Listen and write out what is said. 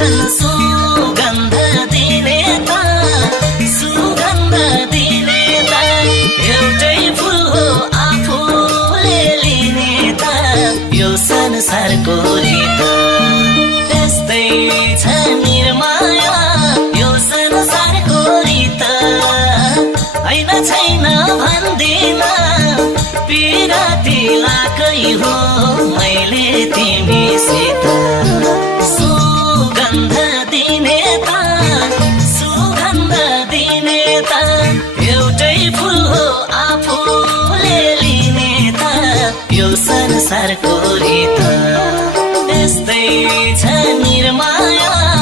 छन् सुगन्ध दिने त सुगन्ध दिने त एउटै फुल हो आफूले लिने त यो संसारको रीत त्यस्तै छ निर्माया यो संसारको रीत हैन छैन भन्दिन पिराती लाकै हो मैले तिमीसित सुगन्ध दिने त सुगन्ध दिने त एउटै फुल हो आफूले लिने त यो संसारको रीत त्यस्तै छ निर्माया